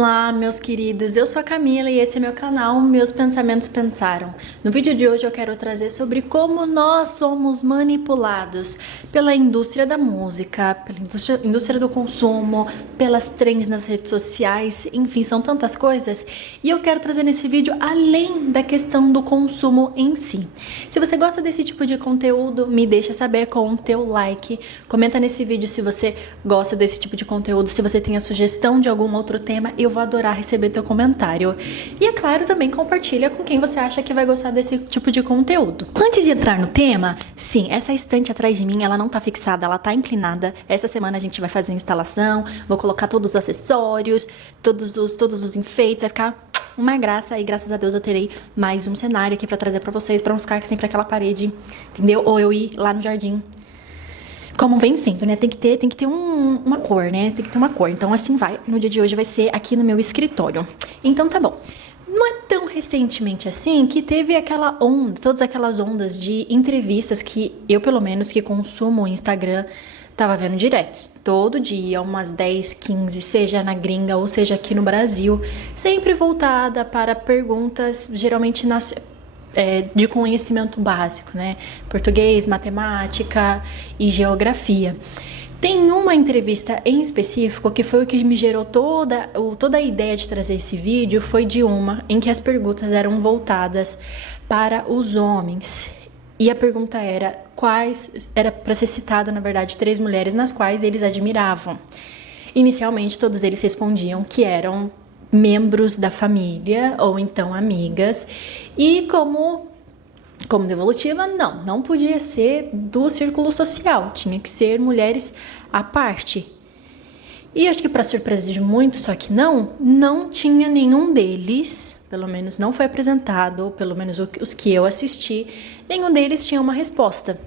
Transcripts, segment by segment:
Olá, meus queridos, eu sou a Camila e esse é meu canal Meus Pensamentos Pensaram. No vídeo de hoje eu quero trazer sobre como nós somos manipulados pela indústria da música, pela indústria do consumo, pelas trends nas redes sociais, enfim, são tantas coisas. E eu quero trazer nesse vídeo além da questão do consumo em si. Se você gosta desse tipo de conteúdo, me deixa saber com o teu like. Comenta nesse vídeo se você gosta desse tipo de conteúdo, se você tem a sugestão de algum outro tema, eu vou adorar receber teu comentário. E é claro, também compartilha com quem você acha que vai gostar desse tipo de conteúdo. Antes de entrar no tema, sim, essa estante atrás de mim, ela não tá fixada, ela tá inclinada. Essa semana a gente vai fazer a instalação, vou colocar todos os acessórios, todos os enfeites, vai ficar uma graça, e graças a Deus eu terei mais um cenário aqui pra trazer pra vocês, pra não ficar sempre aquela parede, entendeu? Ou eu ir lá no jardim. Como vem sendo, né? Tem que ter uma cor, né? Tem que ter uma cor. Então, assim vai. No dia de hoje vai ser aqui no meu escritório. Então, tá bom. Não é tão recentemente assim que teve aquela onda, todas aquelas ondas de entrevistas que eu, pelo menos, que consumo o Instagram, tava vendo direto. Todo dia, umas 10, 15, seja na gringa ou seja aqui no Brasil, sempre voltada para perguntas, geralmente de conhecimento básico, né? Português, matemática e geografia. Tem uma entrevista em específico que foi o que me gerou toda a ideia de trazer esse vídeo, foi de uma em que as perguntas eram voltadas para os homens. E a pergunta era para ser citado, na verdade, 3 mulheres nas quais eles admiravam. Inicialmente, todos eles respondiam que eram membros da família ou então amigas, e como devolutiva, não podia ser do círculo social, tinha que ser mulheres à parte. E acho que para surpresa de muitos, só que não tinha nenhum deles, pelo menos não foi apresentado, ou pelo menos os que eu assisti, nenhum deles tinha uma resposta.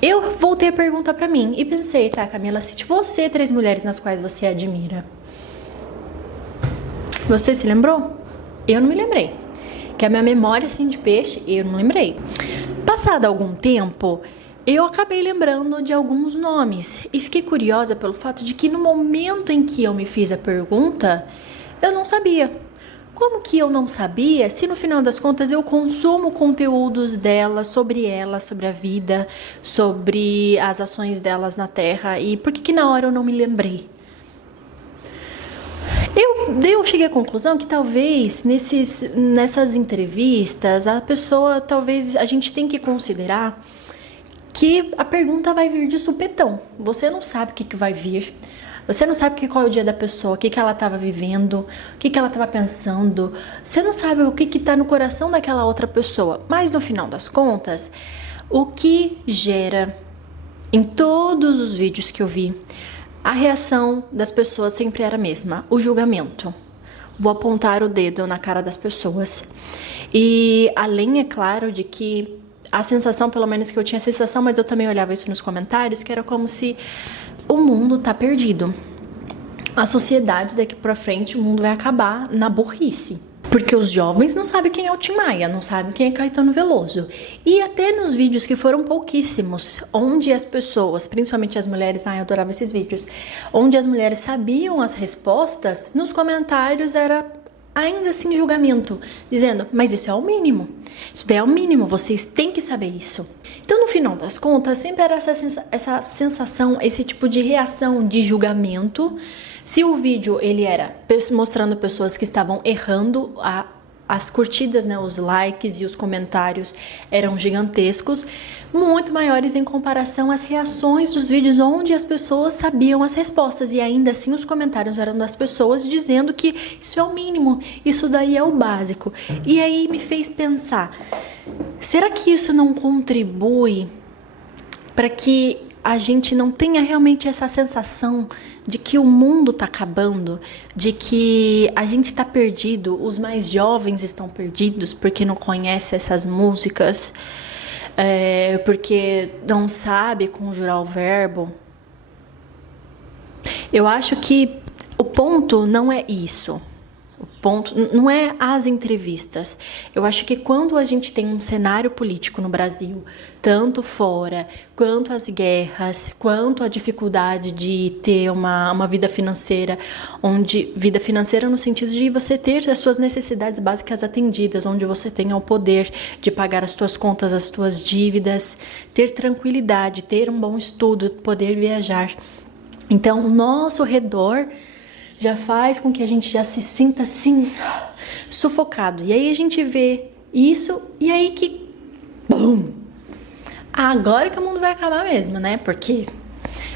Eu voltei a pergunta para mim e pensei, tá, Camila, cite você 3 mulheres nas quais você admira. Você se lembrou? Eu não me lembrei. Que a minha memória, assim, de peixe, eu não lembrei. Passado algum tempo, eu acabei lembrando de alguns nomes. E fiquei curiosa pelo fato de que no momento em que eu me fiz a pergunta, eu não sabia. Como que eu não sabia se no final das contas eu consumo conteúdos delas, sobre a vida, sobre as ações delas na Terra? E por que na hora eu não me lembrei? Eu cheguei à conclusão que talvez nessas entrevistas a gente tem que considerar que a pergunta vai vir de supetão. Você não sabe o que vai vir. Você não sabe qual é o dia da pessoa, o que ela estava vivendo, o que ela estava pensando. Você não sabe o que está no coração daquela outra pessoa. Mas no final das contas, o que gera em todos os vídeos que eu vi, a reação das pessoas sempre era a mesma, o julgamento. Vou apontar o dedo na cara das pessoas. E além, é claro, de que a sensação, pelo menos que eu tinha a sensação, mas eu também olhava isso nos comentários, que era como se o mundo tá perdido. A sociedade daqui pra frente, o mundo vai acabar na burrice. Porque os jovens não sabem quem é o Tim Maia, não sabem quem é Caetano Veloso. E até nos vídeos que foram pouquíssimos, onde as pessoas, principalmente as mulheres, eu adorava esses vídeos, onde as mulheres sabiam as respostas, nos comentários era ainda assim julgamento, dizendo, mas isso é o mínimo. Isso daí é o mínimo, vocês têm que saber isso. Então, no final das contas, sempre era essa sensação, esse tipo de reação de julgamento. Se o vídeo ele era mostrando pessoas que estavam errando, as curtidas, né, os likes e os comentários eram gigantescos, muito maiores em comparação às reações dos vídeos onde as pessoas sabiam as respostas, e ainda assim os comentários eram das pessoas dizendo que isso é o mínimo, isso daí é o básico. E aí me fez pensar, será que isso não contribui para que a gente não tenha realmente essa sensação de que o mundo tá acabando, de que a gente tá perdido, os mais jovens estão perdidos porque não conhecem essas músicas, porque não sabe conjurar o verbo? Eu acho que o ponto não é isso. O ponto, não é as entrevistas. Eu acho que quando a gente tem um cenário político no Brasil, tanto fora, quanto as guerras, quanto a dificuldade de ter uma vida financeira, vida financeira no sentido de você ter as suas necessidades básicas atendidas, onde você tenha o poder de pagar as suas contas, as suas dívidas, ter tranquilidade, ter um bom estudo, poder viajar. Então, o nosso redor já faz com que a gente já se sinta assim, sufocado. E aí a gente vê isso e aí que... Bum! Agora que o mundo vai acabar mesmo, né? Porque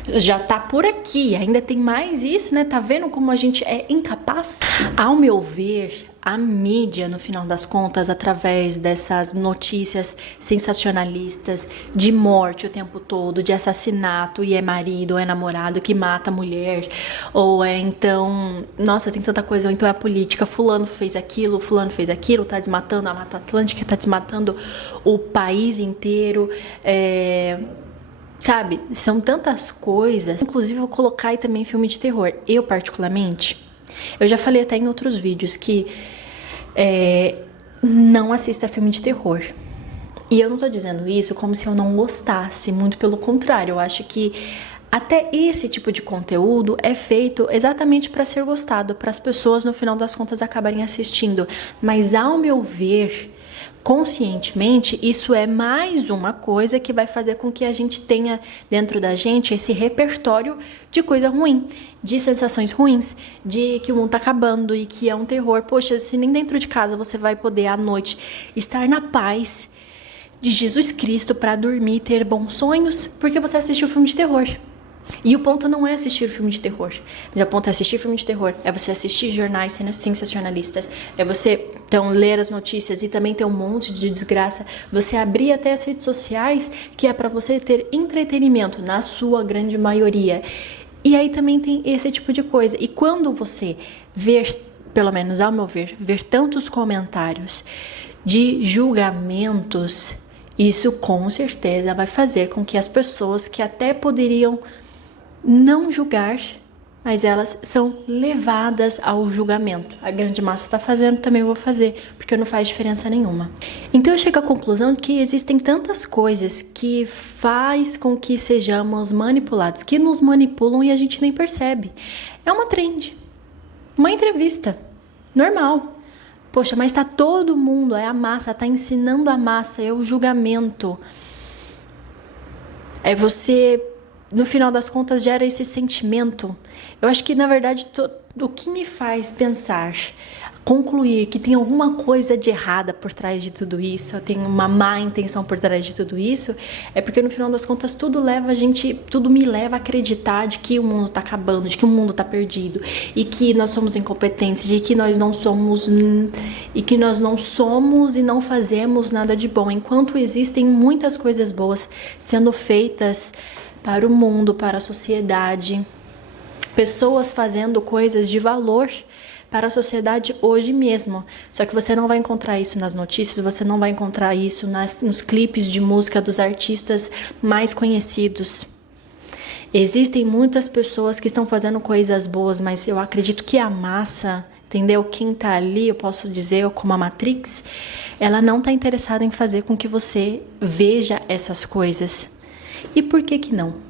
já tá por aqui, ainda tem mais isso, né? Tá vendo como a gente é incapaz? Ao meu ver, a mídia, no final das contas, através dessas notícias sensacionalistas de morte o tempo todo, de assassinato, e é marido ou é namorado que mata a mulher, ou é então, nossa, tem tanta coisa, ou então é a política, fulano fez aquilo, tá desmatando a Mata Atlântica, tá desmatando o país inteiro, sabe, são tantas coisas. Inclusive, eu vou colocar aí também filme de terror. Eu, particularmente, eu já falei até em outros vídeos que não assista filme de terror. E eu não tô dizendo isso como se eu não gostasse, muito pelo contrário. Eu acho que até esse tipo de conteúdo é feito exatamente para ser gostado, para as pessoas, no final das contas, acabarem assistindo. Mas, ao meu ver, conscientemente, isso é mais uma coisa que vai fazer com que a gente tenha dentro da gente esse repertório de coisa ruim, de sensações ruins, de que o mundo tá acabando e que é um terror. Poxa, se nem dentro de casa você vai poder à noite estar na paz de Jesus Cristo para dormir e ter bons sonhos, porque você assistiu filme de terror. E o ponto não é assistir filme de terror, mas o ponto é assistir filme de terror, é você assistir jornais sensacionalistas, é você então ler as notícias e também ter um monte de desgraça, você abrir até as redes sociais, que é para você ter entretenimento, na sua grande maioria. E aí também tem esse tipo de coisa. E quando você ver, pelo menos ao meu ver tantos comentários de julgamentos, isso com certeza vai fazer com que as pessoas que até poderiam não julgar, mas elas são levadas ao julgamento. A grande massa tá fazendo, também eu vou fazer, porque não faz diferença nenhuma. Então eu chego à conclusão de que existem tantas coisas que faz com que sejamos manipulados, que nos manipulam e a gente nem percebe. É uma trend, uma entrevista, normal. Poxa, mas tá todo mundo, é a massa, tá ensinando a massa, é o julgamento. É você, no final das contas, gera esse sentimento. Eu acho que, na verdade, o que me faz pensar, concluir que tem alguma coisa de errada por trás de tudo isso, tem uma má intenção por trás de tudo isso, é porque, no final das contas, tudo me leva a acreditar de que o mundo tá acabando, de que o mundo tá perdido, e que nós somos incompetentes, de que nós não somos e não fazemos nada de bom, enquanto existem muitas coisas boas sendo feitas para o mundo, para a sociedade, pessoas fazendo coisas de valor para a sociedade hoje mesmo. Só que você não vai encontrar isso nas notícias, você não vai encontrar isso nos clipes de música dos artistas mais conhecidos. Existem muitas pessoas que estão fazendo coisas boas, mas eu acredito que a massa, entendeu? Quem tá ali, eu posso dizer, como a Matrix, ela não tá interessada em fazer com que você veja essas coisas. E por que que não?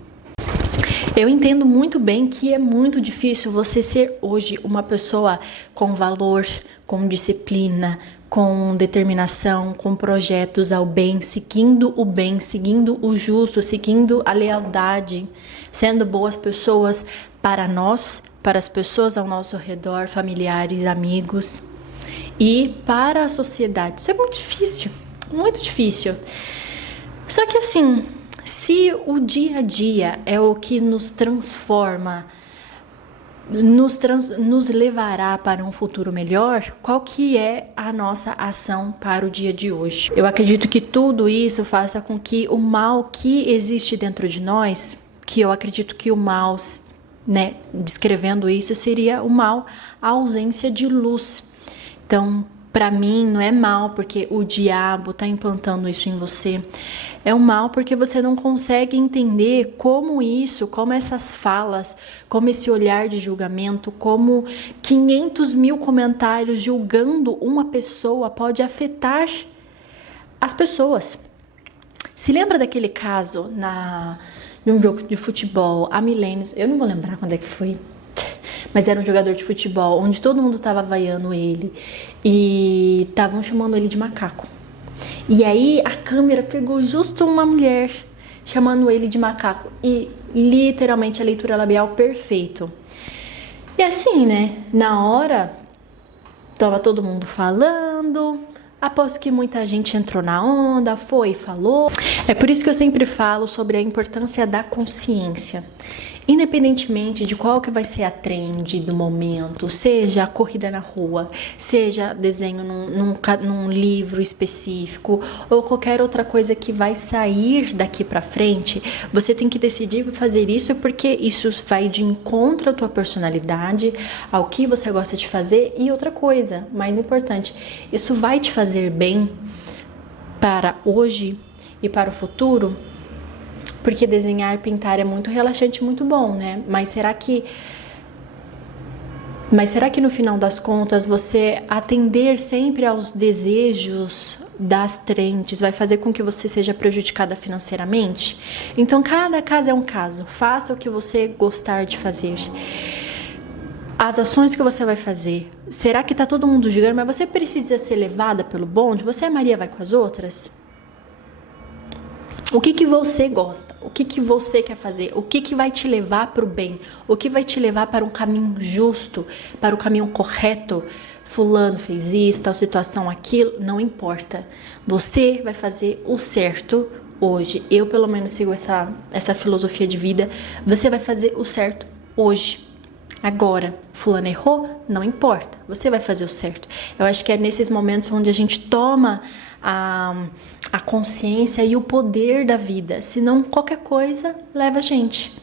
Eu entendo muito bem que é muito difícil você ser hoje uma pessoa com valor, com disciplina, com determinação, com projetos ao bem, seguindo o justo, seguindo a lealdade, sendo boas pessoas para nós, para as pessoas ao nosso redor, familiares, amigos e para a sociedade. Isso é muito difícil, muito difícil. Só que assim, se o dia a dia é o que nos transforma, nos levará para um futuro melhor, qual que é a nossa ação para o dia de hoje? Eu acredito que tudo isso faça com que o mal que existe dentro de nós, que eu acredito que o mal, descrevendo isso, seria o mal, a ausência de luz. Então, Pra mim, não é mal porque o diabo tá implantando isso em você. É um mal porque você não consegue entender como isso, como essas falas, como esse olhar de julgamento, como 500 mil comentários julgando uma pessoa pode afetar as pessoas. Se lembra daquele caso de um jogo de futebol há milênios? Eu não vou lembrar quando é que foi. Mas era um jogador de futebol, onde todo mundo tava vaiando ele e estavam chamando ele de macaco. E aí a câmera pegou justo uma mulher chamando ele de macaco e literalmente a leitura labial perfeito. E assim, né, na hora tava todo mundo falando, após que muita gente entrou na onda, foi e falou. É por isso que eu sempre falo sobre a importância da consciência. Independentemente de qual que vai ser a trend do momento, seja a corrida na rua, seja desenho num livro específico ou qualquer outra coisa que vai sair daqui pra frente, você tem que decidir fazer isso porque isso vai de encontro à tua personalidade, ao que você gosta de fazer e outra coisa, mais importante, isso vai te fazer bem para hoje e para o futuro. Porque desenhar, pintar é muito relaxante, muito bom, né? Mas será que no final das contas você atender sempre aos desejos das trends vai fazer com que você seja prejudicada financeiramente? Então cada caso é um caso. Faça o que você gostar de fazer. As ações que você vai fazer, será que tá todo mundo julgando? Mas você precisa ser levada pelo bonde? Você é Maria, vai com as outras? O que você gosta? O que você quer fazer? O que vai te levar para o bem? O que vai te levar para um caminho justo, para o caminho correto? Fulano fez isso, tal situação, aquilo, não importa. Você vai fazer o certo hoje. Eu, pelo menos, sigo essa filosofia de vida. Você vai fazer o certo hoje. Agora, fulano errou, não importa. Você vai fazer o certo. Eu acho que é nesses momentos onde a gente toma a consciência e o poder da vida. Senão qualquer coisa leva a gente.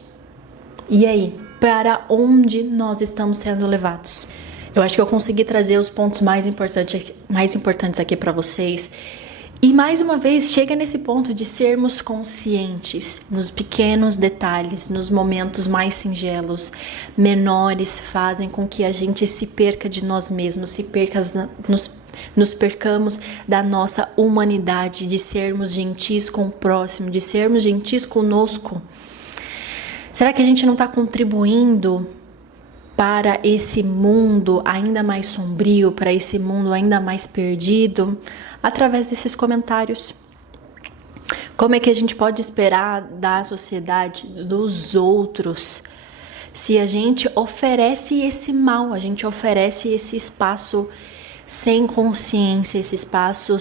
E aí? Para onde nós estamos sendo levados? Eu acho que eu consegui trazer os pontos mais importantes aqui para vocês. E mais uma vez, chega nesse ponto de sermos conscientes nos pequenos detalhes, nos momentos mais singelos, menores, fazem com que a gente se perca de nós mesmos, nos percamos da nossa humanidade, de sermos gentis com o próximo, de sermos gentis conosco. Será que a gente não está contribuindo para esse mundo ainda mais sombrio, para esse mundo ainda mais perdido, através desses comentários? Como é que a gente pode esperar da sociedade, dos outros, se a gente oferece esse mal, a gente oferece esse espaço sem consciência, esse espaço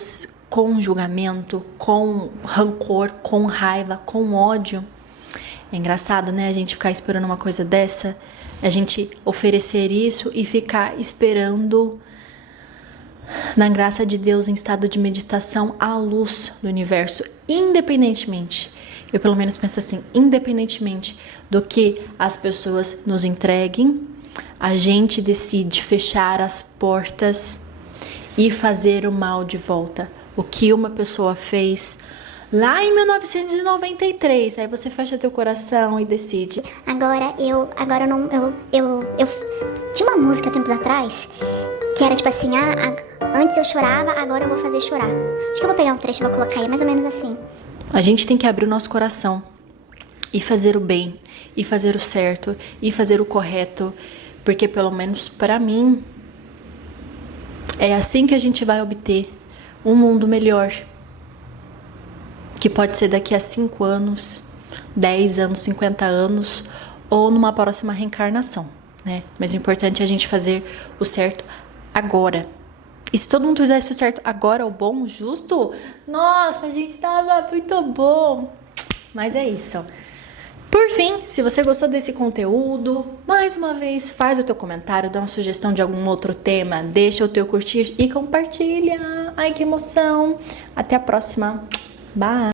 com julgamento, com rancor, com raiva, com ódio? É engraçado, né? A gente ficar esperando uma coisa dessa, a gente oferecer isso e ficar esperando, na graça de Deus, em estado de meditação, a luz do universo, independentemente, eu pelo menos penso assim, independentemente do que as pessoas nos entreguem, a gente decide fechar as portas e fazer o mal de volta. O que uma pessoa fez lá em 1993, aí você fecha teu coração e decide. Agora eu tinha uma música tempos atrás que era tipo assim, antes eu chorava, agora eu vou fazer chorar. Acho que eu vou pegar um trecho e vou colocar aí, mais ou menos assim. A gente tem que abrir o nosso coração e fazer o bem, e fazer o certo, e fazer o correto, porque pelo menos para mim é assim que a gente vai obter um mundo melhor. Que pode ser daqui a 5 anos, 10 anos, 50 anos, ou numa próxima reencarnação, né? Mas o importante é a gente fazer o certo agora. E se todo mundo fizesse o certo agora, o bom, o justo, nossa, a gente tava muito bom. Mas é isso. Por fim, se você gostou desse conteúdo, mais uma vez, faz o teu comentário, dá uma sugestão de algum outro tema, deixa o teu curtir e compartilha. Ai, que emoção. Até a próxima. Bye!